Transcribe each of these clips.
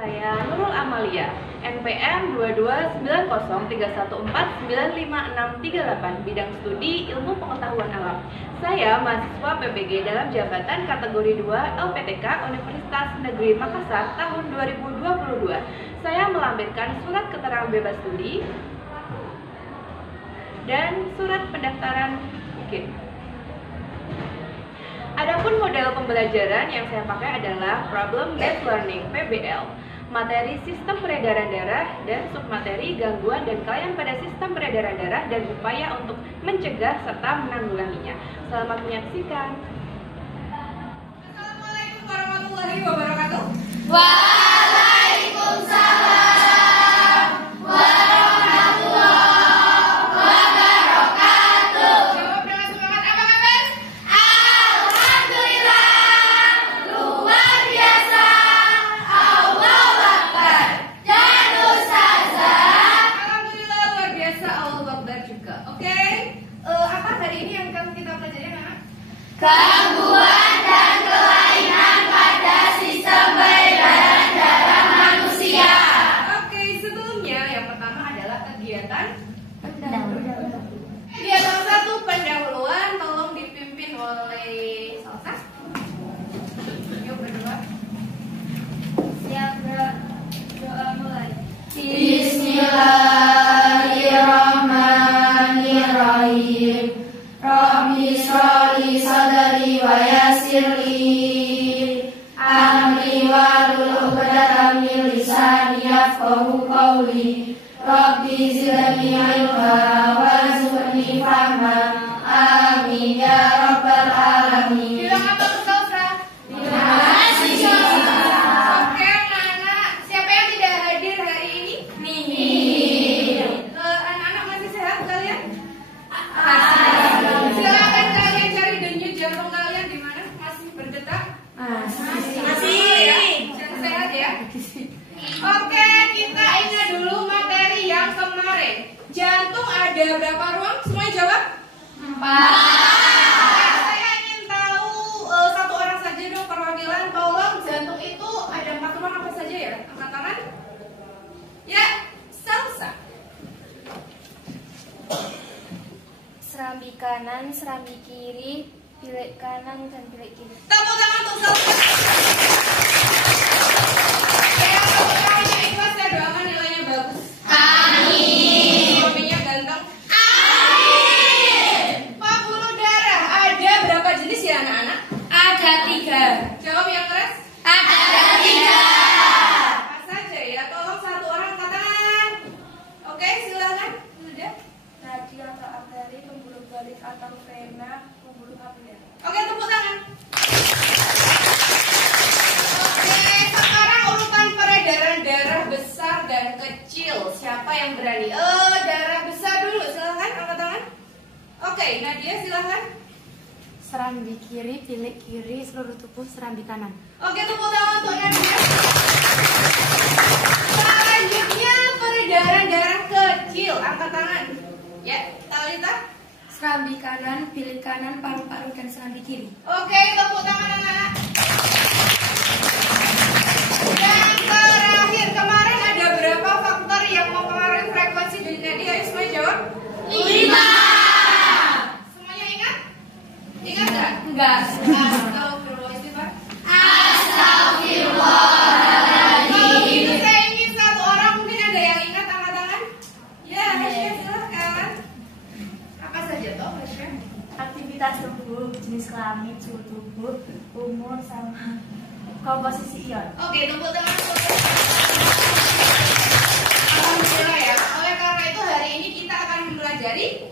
saya Nurul Amalia, NPM 2290314956638, bidang studi Ilmu Pengetahuan Alam. Saya mahasiswa PPG dalam jabatan kategori 2 LPTK Universitas Negeri Makassar tahun 2022. Saya melampirkan surat keterangan bebas studi dan surat pendaftaran UGM. Adapun model pembelajaran yang saya pakai adalah Problem Based Learning (PBL), materi sistem peredaran darah dan submateri gangguan dan kelainan pada sistem peredaran darah dan upaya untuk mencegah serta menanggulanginya. Selamat menyaksikan. Assalamualaikum warahmatullahi wabarakatuh. Waalaikumsalam warahmatullahi wabarakatuh. Jawab dengan semangat, apa kabar? Alhamdulillah, luar biasa. Allahu Akbar. Dan Ustazah. Alhamdulillah luar biasa, Allah Akbar juga. Oke, apa hari ini yang kita pelajari, anak? Gangguan dan kelainan pada sistem peredaran darah manusia. Oke, sebelumnya yang pertama adalah kegiatan satu, pendahuluan. Tolong dipimpin oleh Salsa. Yuk berdua. Siap, doa mulai. Bismillahirrahmanirrahim. Rabbi shrahli sadri wa yassir li amri wahlul 'uqdatam min lisani yafqahu qawli. Rabbi zidni ilma warzuqni fahma. Amin ya rabbal alamin. Bilang apa ke Salsa? Terima kasih. Oke, anak-anak, siapa yang tidak hadir hari ini? Anak-anak masih sehat kalian? Silakan kalian cari denyut jantung kalian di mana? Masih berdetak? Masih. Dan sehat ya? Oke, kita ingat dulu materi yang kemarin. Jantung ada berapa ruang? Semuanya jawab? 4. Saya ingin tahu satu orang saja dong perwakilan. Tolong, jantung itu ada 4 ruang apa saja ya? Angkat tangan. Ya, Salsa. Serambi kanan, serambi kiri, bilik kanan dan bilik kiri. Tepuk tangan untuk Salsa. Yang keberkahannya ikhlas, saya doakan nilainya bagus. Amin. Suaminya ganteng. Amin. Pembuluh darah ada berapa jenis ya anak-anak? Ada 3. Jawab yang keras. Ada 3. Apa saja ya? Tolong satu orang angkat tangan. Oke, silakan. Sudah. Nadi atau arteri, pembuluh balik atau vena, pembuluh kapilyer. Oke, tepuk tangan. Oke, sekarang urutan peredaran darah besar dan kecil. Siapa yang berani? Darah besar dulu. Silakan angkat tangan. Oke, Nadia silakan. Serambi kiri, bilik kiri, seluruh tubuh, serambi kanan. Oke, tepuk tangan untuk Nadia. Selanjutnya peredaran darah kecil. Angkat tangan. Ya, Talita. Serambi kanan, bilik kanan, paru-paru dan serambi kiri. Oke, tepuk tangan anak-anak. Yang terakhir, kemarin ada berapa faktor yang mempengaruhi frekuensi dari tadi? Ayo semuanya jawab. 5. Semuanya ingat? Ingat nggak? Enggak. Astagfirullahaladzim, Pak. Astagfirullahaladzim. Kalau gitu saya ingin satu orang, mungkin ada yang ingat, angkat tangan. Ya, Hasya silahkan. Apa saja toh, Hasya? Aktivitas tubuh, jenis kelamin, suhu tubuh, umur, sama komposisi ion. Oke, tepuk tangan untuk Alhamdulillah ya. Oleh karena itu hari ini kita akan mempelajari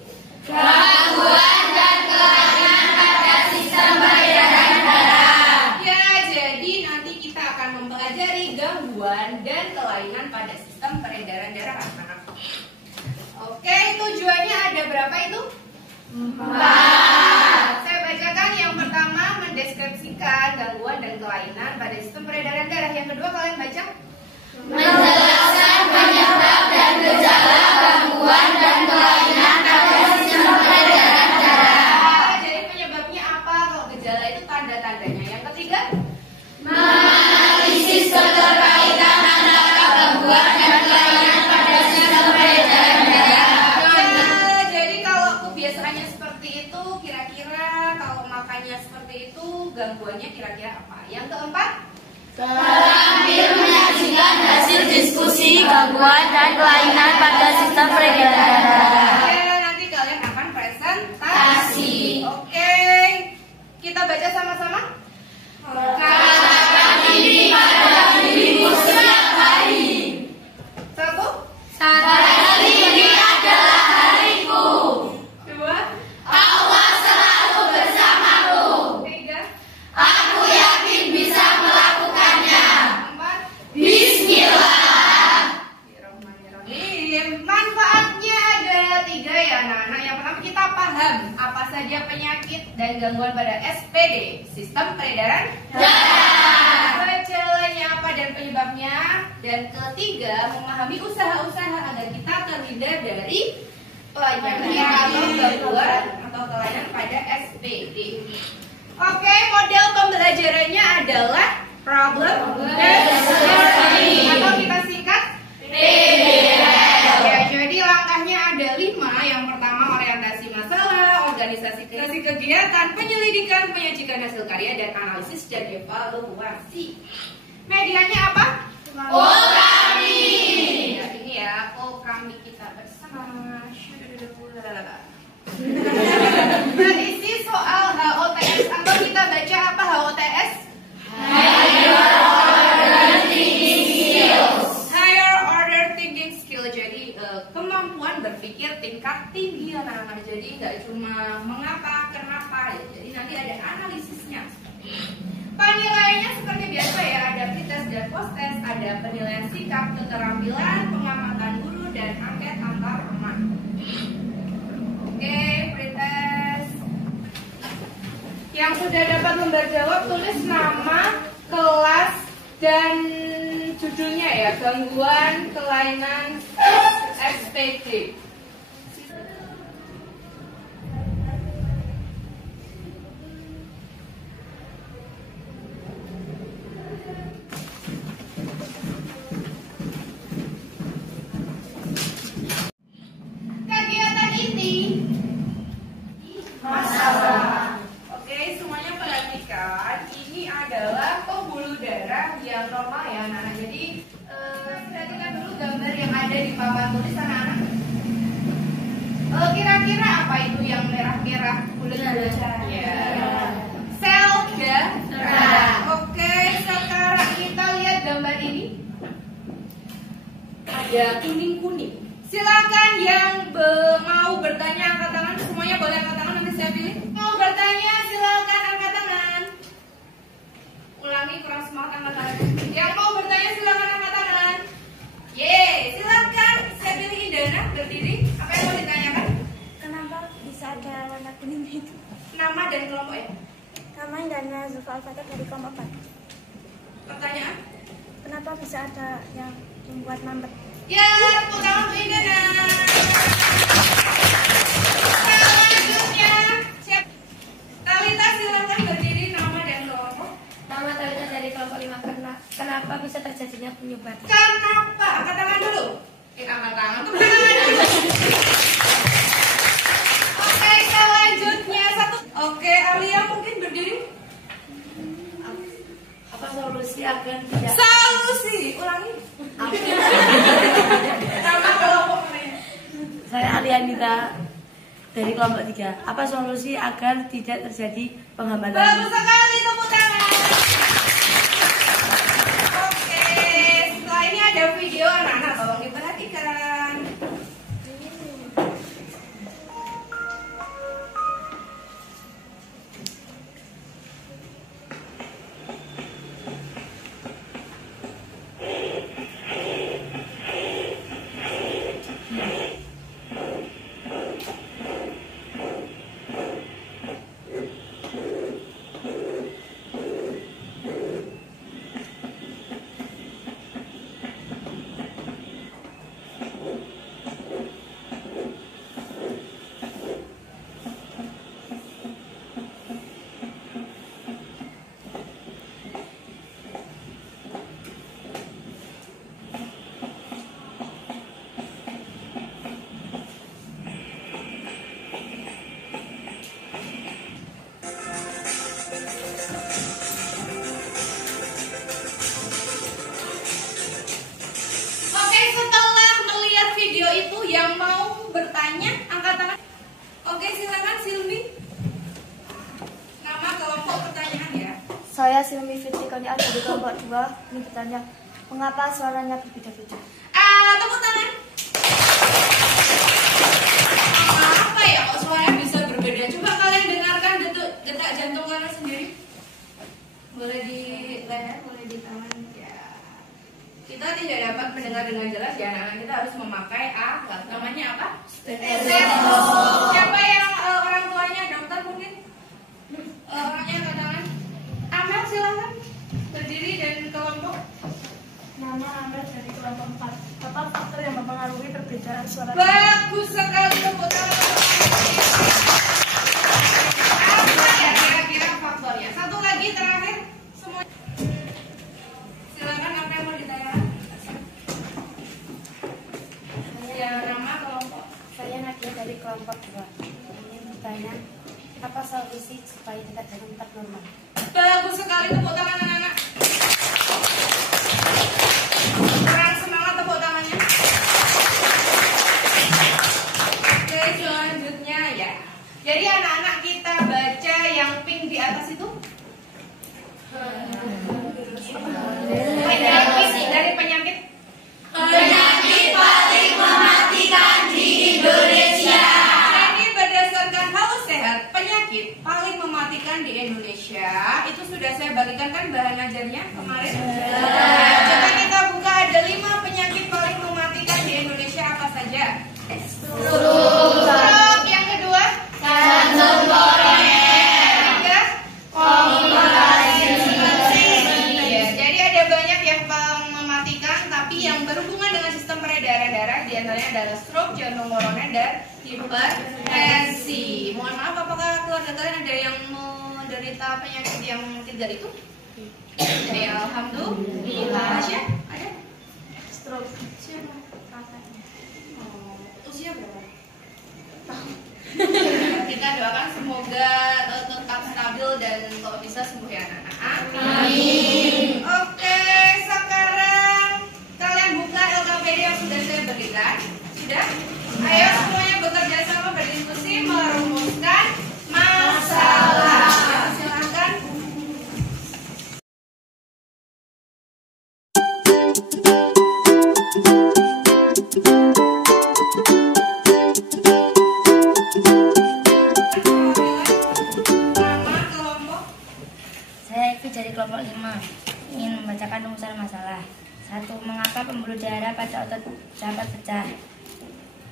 Gangguan dan kelainan pada sistem peredaran darah. ya, jadi nanti kita akan mempelajari gangguan dan kelainan pada sistem peredaran darah anak-anak. Oke, tujuannya ada berapa itu? 4. Saya bacakan yang pertama mendeskripsikan gangguan dan kelainan pada sistem peredaran darah. Yang kedua kalian baca. Menjelaskan penyebab dan gejala gangguan dan kelainan pada sistem peredaran darah. Jadi penyebabnya apa? Kalau gejala itu tanda-tandanya. Yang ketiga, Menganalisis keterkaitan Terampil menyajikan hasil diskusi, gangguan, dan kelainan pada sistem peredaran darah. Oke, nanti kalian akan presentasi. Oke, kita baca sama-sama. Katakan ini pada dirimu setiap hari. Satu, Hari ini adalah hariku. dua, Allah selalu bersamaku. tiga, Aku yakin bisa melakukannya. empat. Bismillah. Bismillahirrahmanirrahim. Manfaatnya ada 3 ya anak-anak. Yang pertama kita paham apa saja penyakit dan gangguan pada SPD, sistem peredaran darah. Gejalanya apa dan penyebabnya. Dan ketiga, memahami usaha-usaha agar kita terhindar dari penyakit atau gangguan atau kelainan pada SPD. Oke, model pembelajarannya adalah problem based learning atau kita singkat PBL. Ya, jadi langkahnya ada 5. Yang pertama orientasi masalah, organisasi kegiatan, penyelidikan, penyajikan hasil karya, dan analisis dan evaluasi. Medianya apa? Kami. Ya, ini ya, kami kita bersama. Berisi soal HOTS atau kita baca apa HOTS? Higher order thinking skill. Jadi kemampuan berpikir tingkat tinggi anak-anak. Jadi nggak cuma mengapa, kenapa ya. Jadi nanti ada analisisnya. Penilaiannya seperti biasa ya, ada pretest dan post-test, ada penilaian sikap, keterampilan, pengamatan guru, dan angket antar teman. Oke, pretest. Yang sudah dapat lembar jawab, tulis nama, kelas, dan judulnya ya, gangguan kelainan SPD. Kegiatan ini masalah. Oke, semuanya perhatikan. Ini adalah pembuluh darah yang normal ya anak-anak. Jadi perhatikan dulu gambar yang ada di papan tulis anak-anak. Kira-kira apa itu yang merah-merah bulat-bulat? Ya. Sel darah. Oke, sekarang kita lihat gambar ini. Ada kuning-kuning. Silakan yang mau bertanya angkat tangan. Semuanya boleh angkat tangan, nanti saya pilih. Mau bertanya silakan angkat tangan. Ulangi, kurang semangat angkat tangan. Yang mau bertanya silakan angkat tangan. Silakan. Saya pilih Indana berdiri. Apa yang mau ditanyakan? Kenapa bisa ada warna kuning itu? Nama dan kelompok ya. Nama Indana Zulfa Al-Fatih dari kelompok 4. Pertanyaan? Kenapa bisa ada yang membuat mampet? Ya, tepuk tangan untuk Indana. Selanjutnya, siap. Talita silakan berdiri, nama dan kelompok. Nama Talita dari kelompok 5. Kenapa bisa terjadinya penyebab? Kenapa? Angkat tangan dulu. Kita angkat tangan. Tepuk tangan dulu. Oke, selanjutnya satu. Oke, Alia mungkin berdiri. Apa solusi agar tidak? Solusi, ulangi. Nama kelompok mana? Saya Alianita dari kelompok 3. Apa solusi agar tidak terjadi penghambatan? Bagus sekali, tepuk tangan. Oke, setelah ini ada video anak-anak, tolong diperhatikan. Oke, silakan Silmi. Nama kelompok pertanyaan ya. Saya Silmi Fitri Konial dari kelompok 2. Ini bertanya, mengapa suaranya berbeda-beda? Tepuk tangan. Apa ya kok suaranya bisa berbeda? Coba kalian dengarkan detak jantung kalian sendiri. Boleh di leher, boleh di tangan ya. Kita tidak dapat mendengar dengan jelas ya, anak-anak. Kita harus memakai alat. Namanya apa? Stetoskop. Siapa yang orang tuanya dokter mungkin? Orangnya angkat tangan. Amel silakan. Berdiri dan kelompok. Nama Amel dari kelompok 4. Apa faktor yang mempengaruhi perbedaan suara? Bagus sekali, tepuk tangan. Apa ya kira-kira faktornya? Satu lagi terakhir semua. Silakan apa yang mau ditanyakan? Ya, nama kelompok. Saya Nadia dari kelompok 2. Ini bertanya, apa solusi supaya detak jantung tetap normal? Bagus sekali, tepuk tangan anak-anak. Kurang semangat tepuk tangannya. Oke, selanjutnya ya. Jadi anak-anak kita baca yang pink di atas itu. Dari penyakit. Penyakit paling mematikan di Indonesia. Jadi berdasarkan Haus Sehat, penyakit paling mematikan di Indonesia itu sudah saya bagikan kan bahan ajarnya kemarin. Coba kita buka, ada 5 penyakit paling mematikan di Indonesia apa saja? Stroke. Yang kedua, Jantung koroner. ketiga, iya. Jadi ada banyak yang mematikan, tapi yang berhubungan dengan sistem peredaran darah diantaranya adalah stroke, jantung koroner, dan hipertensi. Mohon maaf, apakah keluarga kalian ada yang menderita penyakit yang 3 itu? Ya, alhamdulillah. Tasya, ada? Stroke. Siapa? Usia berapa? Kita doakan semoga tetap stabil dan kalau bisa sembuh ya anak-anak. Amin. Oke, sekarang kalian buka LKPD yang sudah saya berikan. Sudah? Ayo semuanya bekerja sama berdiskusi merumuskan masalah. Silakan. Nama kelompok. Saya Evi dari kelompok 5 ingin membacakan rumusan masalah. 1. Mengapa pembuluh darah pada otot dapat pecah?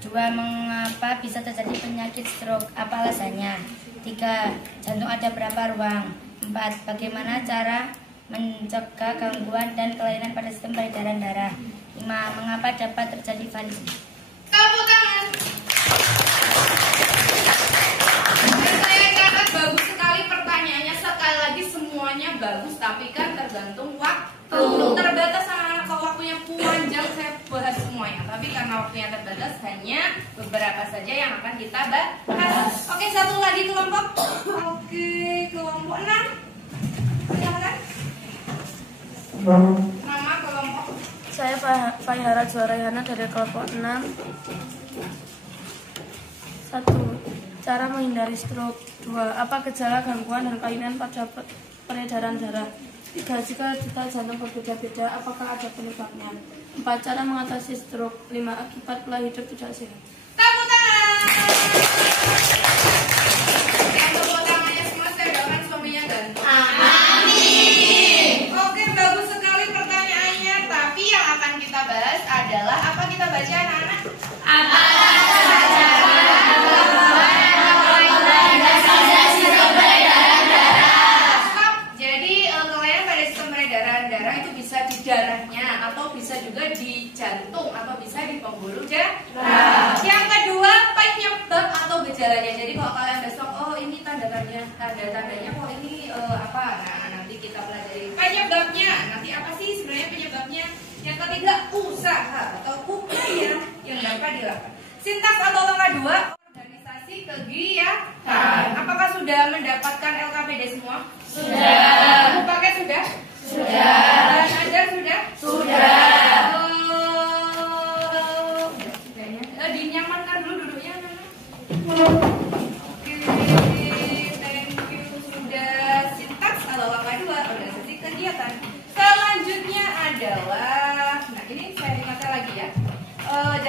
2. Mengapa bisa terjadi penyakit stroke? Apa alasannya? 3. Jantung ada berapa ruang? 4. Bagaimana cara mencegah gangguan dan kelainan pada sistem peredaran darah? 5. Mengapa dapat terjadi variasi? Tepuk tangan. Dan saya catat bagus sekali pertanyaannya. Sekali lagi semuanya bagus, tapi kan tergantung waktu. Terbatas anak-anak, kalau waktunya panjang saya bahas semuanya. Tapi karena waktunya terbatas, hanya beberapa saja yang akan kita bahas. Oke, satu lagi kelompok. Oke, kelompok 6. Silakan. Nama kelompok. Saya Faihara Juwarayana dari kelompok 6. 1. Cara menghindari stroke. 2. Apa gejala gangguan dan kelainan pada peredaran darah? 3. Jika detak jantung berbeda-beda, apakah ada penyebabnya? 4. Cara mengatasi stroke. 5. Akibat pola hidup tidak sehat. Tepuk tangan. Yang tepuk tangannya semua saya doakan suaminya gantung. Amin. Oke, bagus sekali pertanyaannya. Tapi yang akan kita bahas adalah apa kita baca anak-anak? Jadi kelainan pada sistem peredaran darah itu bisa di darahnya atau bisa juga di jantung atau bisa di pembuluh darah. Yang kedua, penyebab atau gejalanya. Jadi kalau kalian besok, oh ini tanda-tandanya kok ini apa? Nah, nanti kita pelajari penyebabnya. Nanti apa sih sebenarnya penyebabnya? Yang ketiga, usaha atau upaya yang dapat dilakukan. Sintaks atau langkah 2, organisasi kegiatan. Apakah sudah mendapatkan LKPD semua? Sudah. Pakai sudah? Sudah. Dan ajar sudah? Sudah. Dinyamankan dulu duduknya.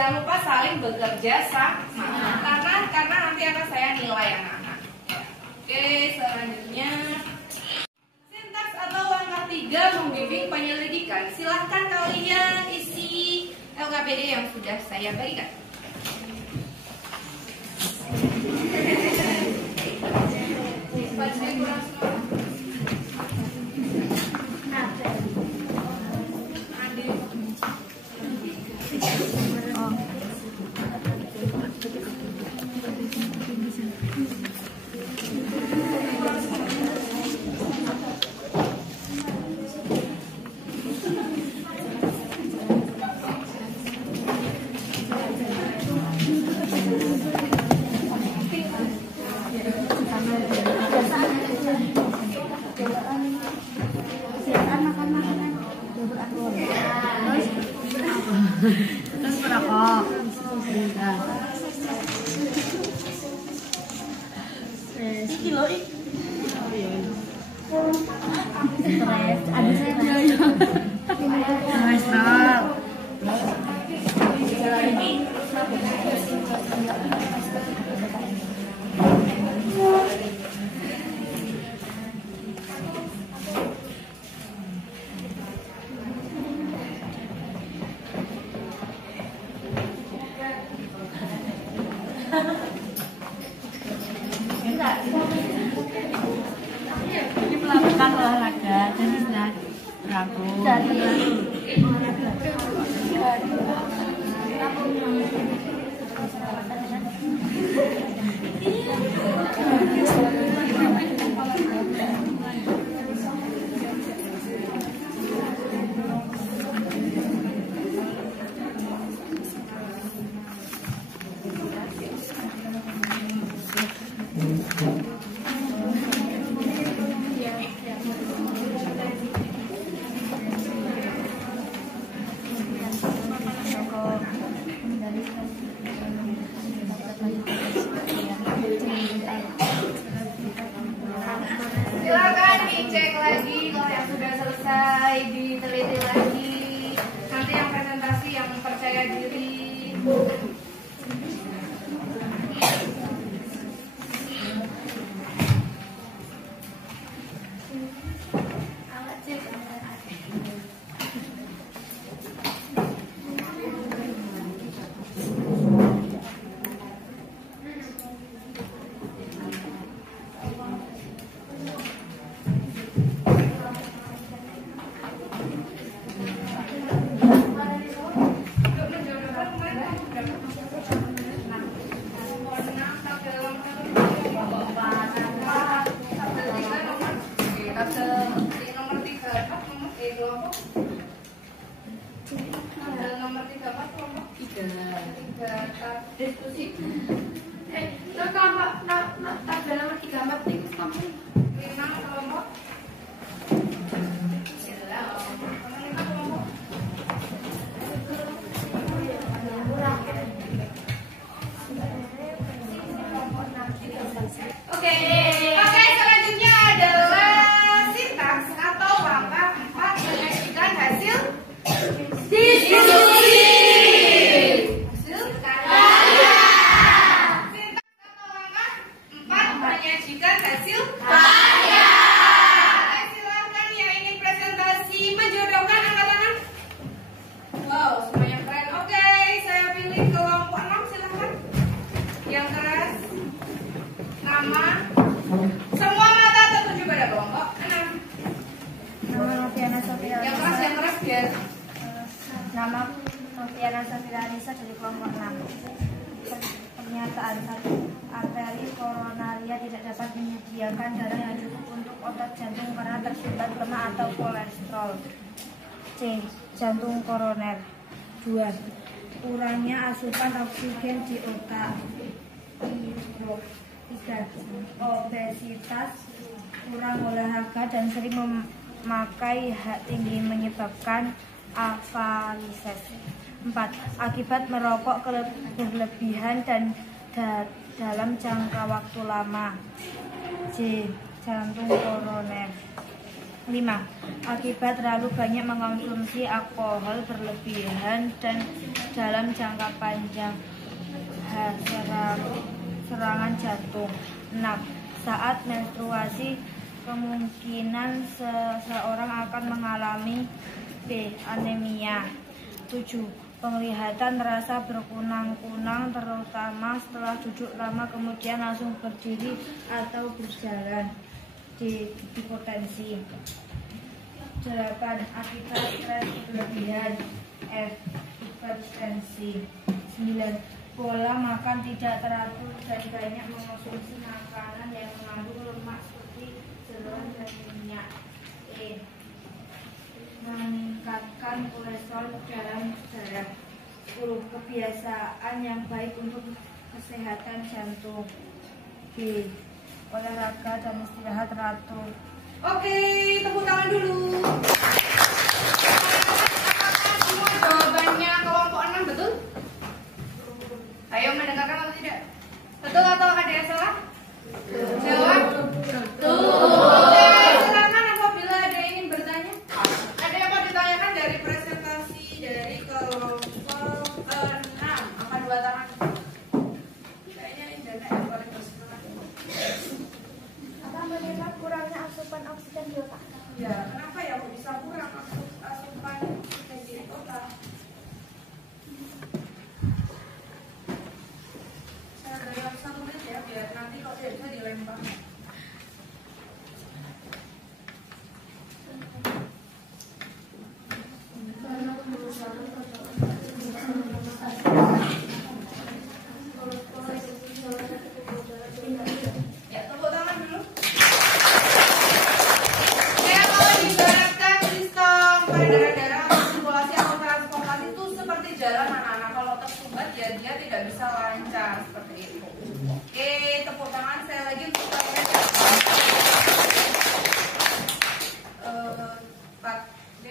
jangan lupa saling bekerja sama karena nanti akan saya nilai anak-anak. Oke, selanjutnya sintaks atau langkah 3 membimbing penyelidikan. Silahkan kalian isi LKPD yang sudah saya berikan. Terus merokok. Kilo stres, ada saya kolesterol. Ini melakukan olahraga dan istirahat teratur. Silakan dicek lagi kalau yang sudah selesai, diteliti lagi. Nanti yang presentasi yang percaya diri. Diskusi. Kelompok nomor 34 itu kelompok 5 kelompok. Oke, selanjutnya adalah sintaks atau langkah 4 menyajikan hasil diskusi. Menyajikan hasil karya. Silakan yang ingin presentasi menjodohkan angkat tangan. Wow, semuanya keren. Oke, saya pilih kelompok 6, silakan. Yang keras. Nama. Semua mata tertuju pada kelompok 6. Nama Noviana Sofia. Yang keras biar. Nama Noviana Sofia Anissa dari kelompok 6. Pernyataan 1. Arteri koronaria tidak dapat menyediakan darah yang cukup untuk otot jantung karena tersumbat lemak atau kolesterol. C. Jantung koroner. 2. Kurangnya asupan oksigen di otak. 3. Obesitas, kurang olahraga dan sering memakai hak tinggi menyebabkan avalises. 4. Akibat merokok berlebihan dan dalam jangka waktu lama. J. Jantung koroner. 5. Akibat terlalu banyak mengkonsumsi alkohol berlebihan dan dalam jangka panjang, serangan jantung. 6. Saat menstruasi, kemungkinan seseorang akan mengalami anemia. 7. Penglihatan terasa berkunang-kunang, terutama setelah duduk lama kemudian langsung berdiri atau berjalan. Hipotensi. 8. Akibat stres berlebihan. F. Hipertensi. 9. Pola makan tidak teratur dan banyak mengonsumsi makanan yang mengandung lemak seperti jeroan dan minyak. E. Meningkatkan kolesterol dalam darah. 10. Kebiasaan yang baik untuk kesehatan jantung. B. Olahraga dan istirahat teratur. Oke, tepuk tangan dulu. Apakah semua jawabannya kelompok 6 betul? Ayo mendengarkan atau tidak? Betul atau ada yang salah? Jawab. Oke, silakan apabila ada yang ingin bertanya. Ada yang mau ditanyakan dari presentasi dari kelompok 6? Angkat dua tangan. Kayaknya Indana yang paling bersemangat. Apa menyebab kurangnya asupan oksigen di otak? Ya, kenapa ya kok bisa kurang asupan oksigen di otak? Saya bayar 1 menit ya, biar nanti kalau tidak bisa dilempar. Ya, tepuk tangan dulu. Ya, kalau diibaratkan sistem peredaran darah atau sirkulasi atau transportasi itu seperti jalan anak-anak. Kalau tersumbat ya dia tidak bisa lancar seperti itu. Oke, tepuk tangan saya lagi untuk kalian.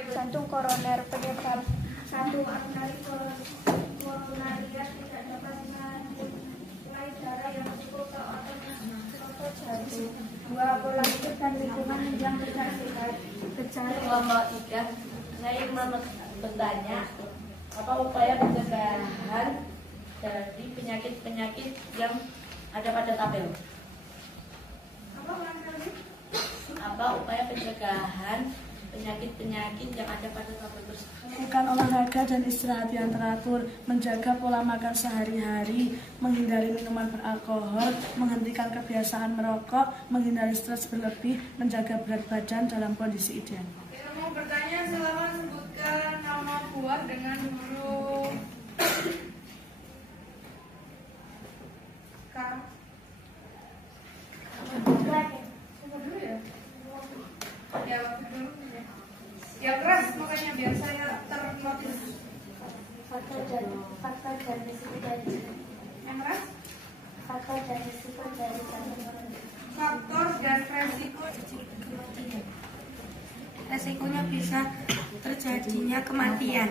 Jantung koroner penyebab 1. Arteri koronaria tidak dapat mensuplai darah yang cukup ke otot jantung. 2. Pola hidup dan lingkungan yang tidak sehat. Gejala Kelompok 3, saya ingin bertanya, apa upaya pencegahan dari penyakit-penyakit yang ada pada tabel? Apa upaya pencegahan penyakit-penyakit yang ada pada tabel tersebut? Melakukan olahraga dan istirahat yang teratur, menjaga pola makan sehari-hari, menghindari minuman beralkohol, menghentikan kebiasaan merokok, menghindari stres berlebih, menjaga berat badan dalam kondisi ideal. Yang mau bertanya silakan sebutkan nama buah dengan huruf K. Dulu ya? Ya, dulu. Ya keras makanya biar saya ternotis. faktor dan risiko dari Yang keras? faktor dan risiko dari jantung. Faktor dan resiko. Resikonya bisa terjadinya kematian.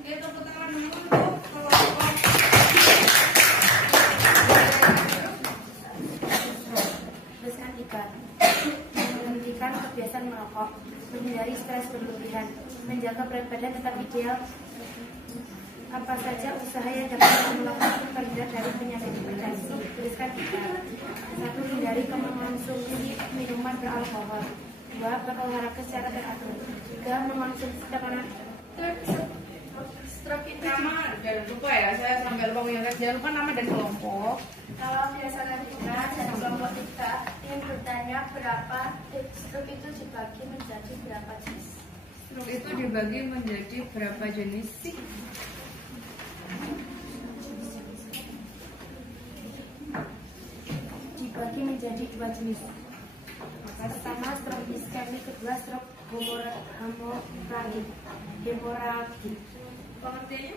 Oke, tepuk tangan dulu untuk kelompok. Tuliskan 3. Menghentikan kebiasaan merokok, menghindari stres berlebihan, menjaga berat badan tetap ideal. Apa saja usaha yang dapat melakukan terhindar dari penyakit hipertensi? Tuliskan 3. 1. Hindari mengonsumsi minuman beralkohol. 2. Berolahraga secara teratur. 3. Mengonsumsi makanan. Stroke itu nama, jangan lupa ya, saya sampai lupa mengingat. Jangan lupa nama dan kelompok. Kalau berdasarkan kita dari kelompok 3 ingin bertanya berapa stroke itu dibagi menjadi berapa jenis? Stroke itu dibagi menjadi berapa jenis sih? Dibagi menjadi 2 jenis. Pertama stroke iskemik, kedua stroke hemoragik. Pengertiannya?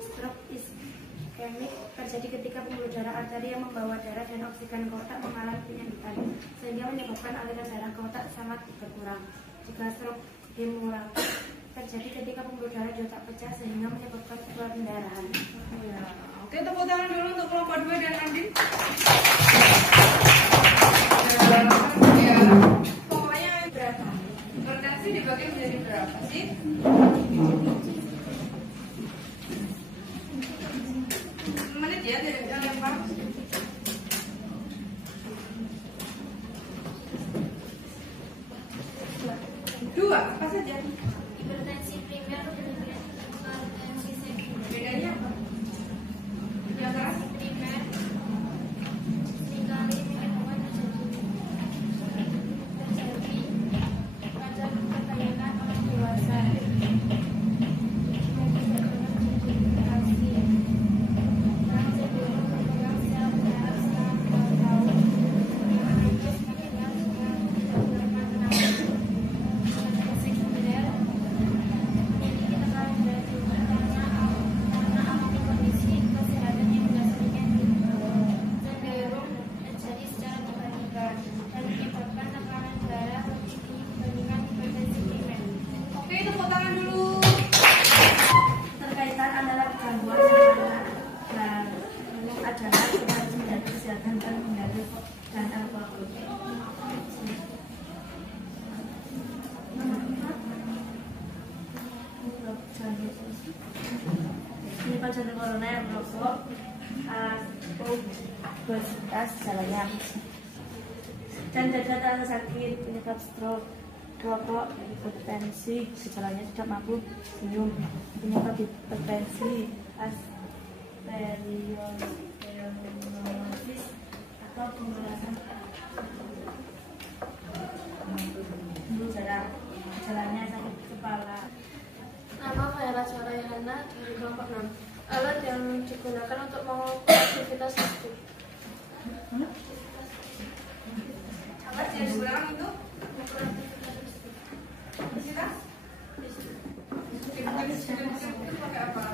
Stroke iskemik terjadi ketika pembuluh darah arteri yang membawa darah dan oksigen ke otak mengalami penyempitan sehingga menyebabkan aliran darah ke otak sangat berkurang. Jika stroke hemoragik terjadi ketika pembuluh darah di otak pecah sehingga menyebabkan pendarahan. Ya. Oke, tepuk tangan dulu untuk kelompok 2 dan Andin. Ya, pokoknya berapa? dibagi menjadi berapa sih? Menit ya, tidak bisa lempar. 2, apa saja? Hipertensi primer dan hipertensi sekunder. Bedanya apa? Yang keras? Primer seringkali menyebabkan terjadi pada kebanyakan orang dewasa. Oke, tepuk tangan dulu. Terkaitan antara gangguan dan adalah harus menjaga kesehatan dan menghindari dan alkohol. Ini jantung koroner, merokok, obesitas, gejalanya dan jaga rasa sakit, penyebab stroke, rokok, hipertensi, gejalanya tidak mabuk, senyum, penyebab hipertensi, arteriosklerosis atau pembelasan bulu darah, gejalanya sakit kepala. Nama Vera Sorayana dari kelompok 6. Alat yang digunakan untuk mengukur aktivitas fisik. Alat yang digunakan untuk aktivitas? Itu pakai apa?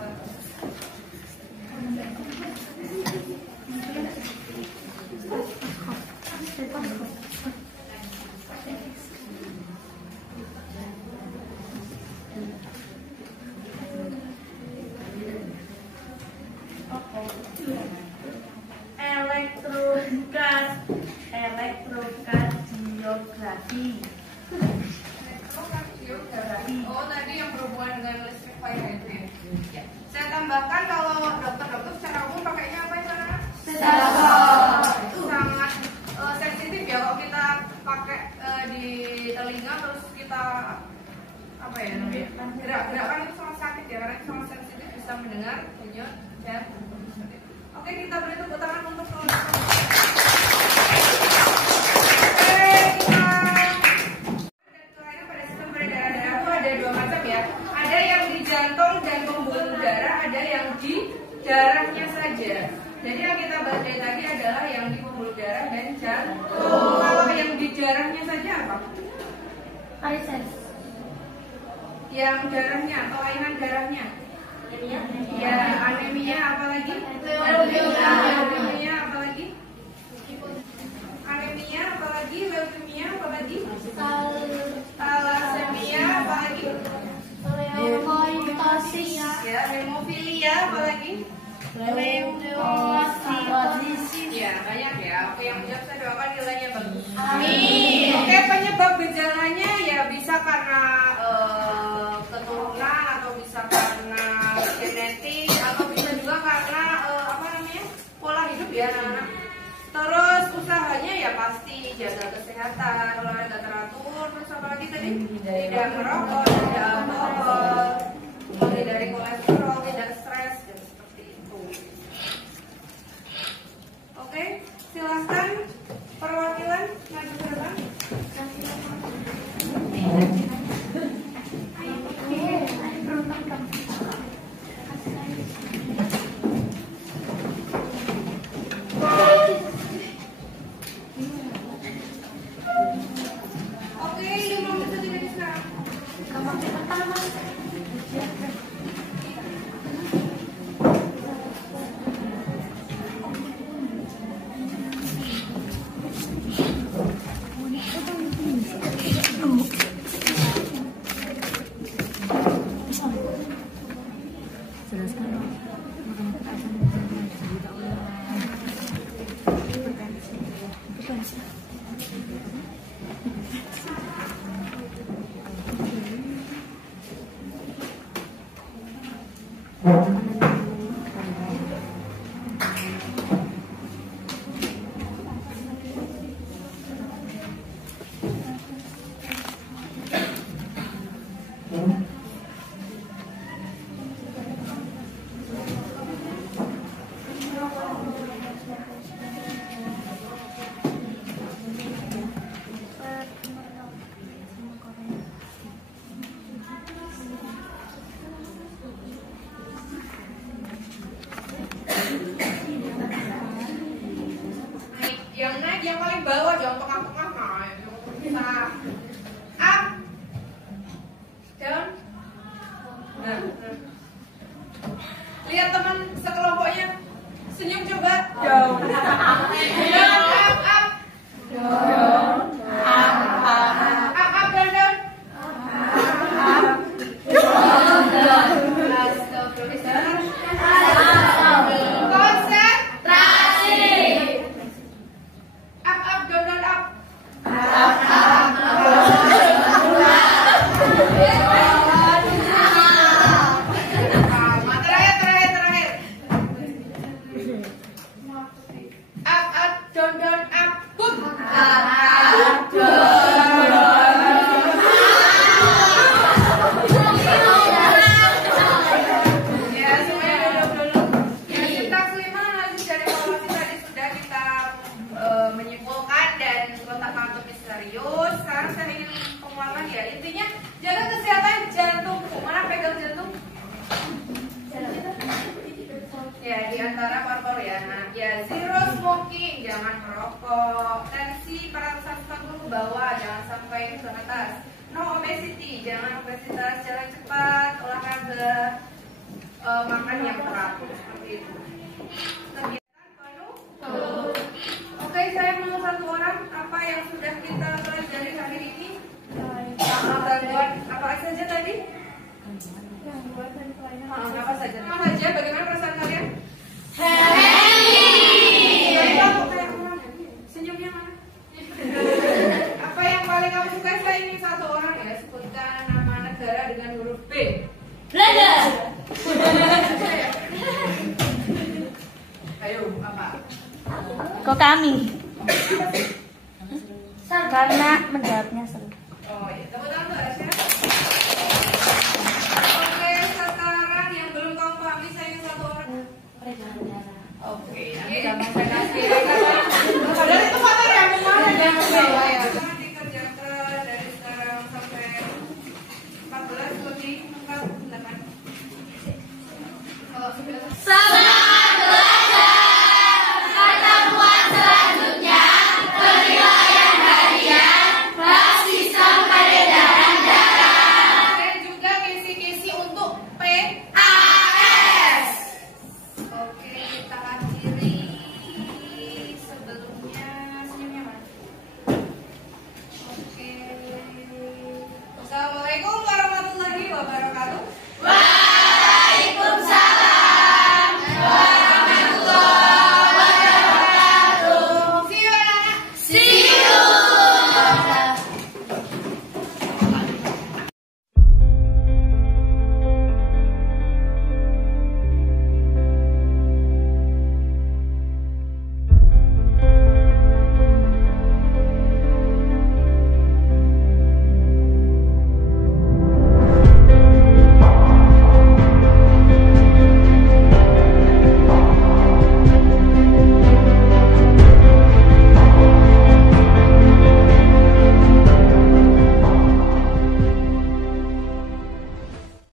Elektrokardiografi. Oh, tadi yang berhubungan dengan listrik fire itu ya? Ya. Saya tambahkan kalau dokter-dokter secara umum pakainya apa ya, anak? Stetoskop. Itu sangat sensitif ya kalau kita pakai di telinga terus kita apa ya namanya? Gerak-gerakan itu sangat sakit ya karena itu sangat sensitif bisa mendengar denyut jantung. Oke, kita beri tepuk tangan untuk darahnya saja. Jadi yang kita bahas dari tadi adalah yang di pembuluh darah dan jantung. Kalau yang di darahnya saja apa? Varises. Yang darahnya, kelainan darahnya. Ya, anemia apalagi? Leukemia apalagi? Anemia apalagi? Leukemia apalagi? Thalassemia apalagi? Leukoitosis. Ya, hemofilia apalagi? Leukoitosis. Ya, banyak ya. Oke, yang menjawab saya doakan nilainya bagus. Amin. Oke, penyebab gejalanya ya bisa karena keturunan atau bisa karena genetik atau bisa juga karena apa namanya pola hidup ya anak-anak. Terus usahanya ya pasti jaga kesehatan, olahraga teratur, terus apa lagi tadi? Tidak merokok, tidak alkohol, menghindari kolesterol, tidak stres dan seperti itu. Oke, silahkan perwakilan maju ke depan. Oke, 5 menit saja dari sekarang. Yang naik yang paling bawah, jangan tengah-tengah. Nah, bisa up, down. Nah. Lihat teman sekelompoknya, senyum coba. Down, up, up. Down, up, down, down. Menyimpulkan dan kotak-kotak misterius. Sekarang saya ingin pengulangan ya. Intinya jaga kesehatan jantung. Mana pegang jantung? Ya di antara paru-paru ya. Nah ya zero smoking, jangan merokok. Tensi pada 140 ke bawah, jangan sampai ke atas. No obesity, jangan obesitas, jalan cepat, olahraga, makan yang teratur seperti itu. Kegiatan penuh. Oke, saya mau satu orang. Apa yang sudah kita pelajari hari ini? Gangguan apa saja tadi? Gangguan dan kelainan. Apa saja? Apa saja? Bagaimana perasaan kalian? Senyumnya mana? Apa yang paling kamu suka? Saya ingin satu orang ya. Sebutkan nama negara dengan huruf B. Belanda. Ayo, apa? Kok kami? Karena menjawabnya seru.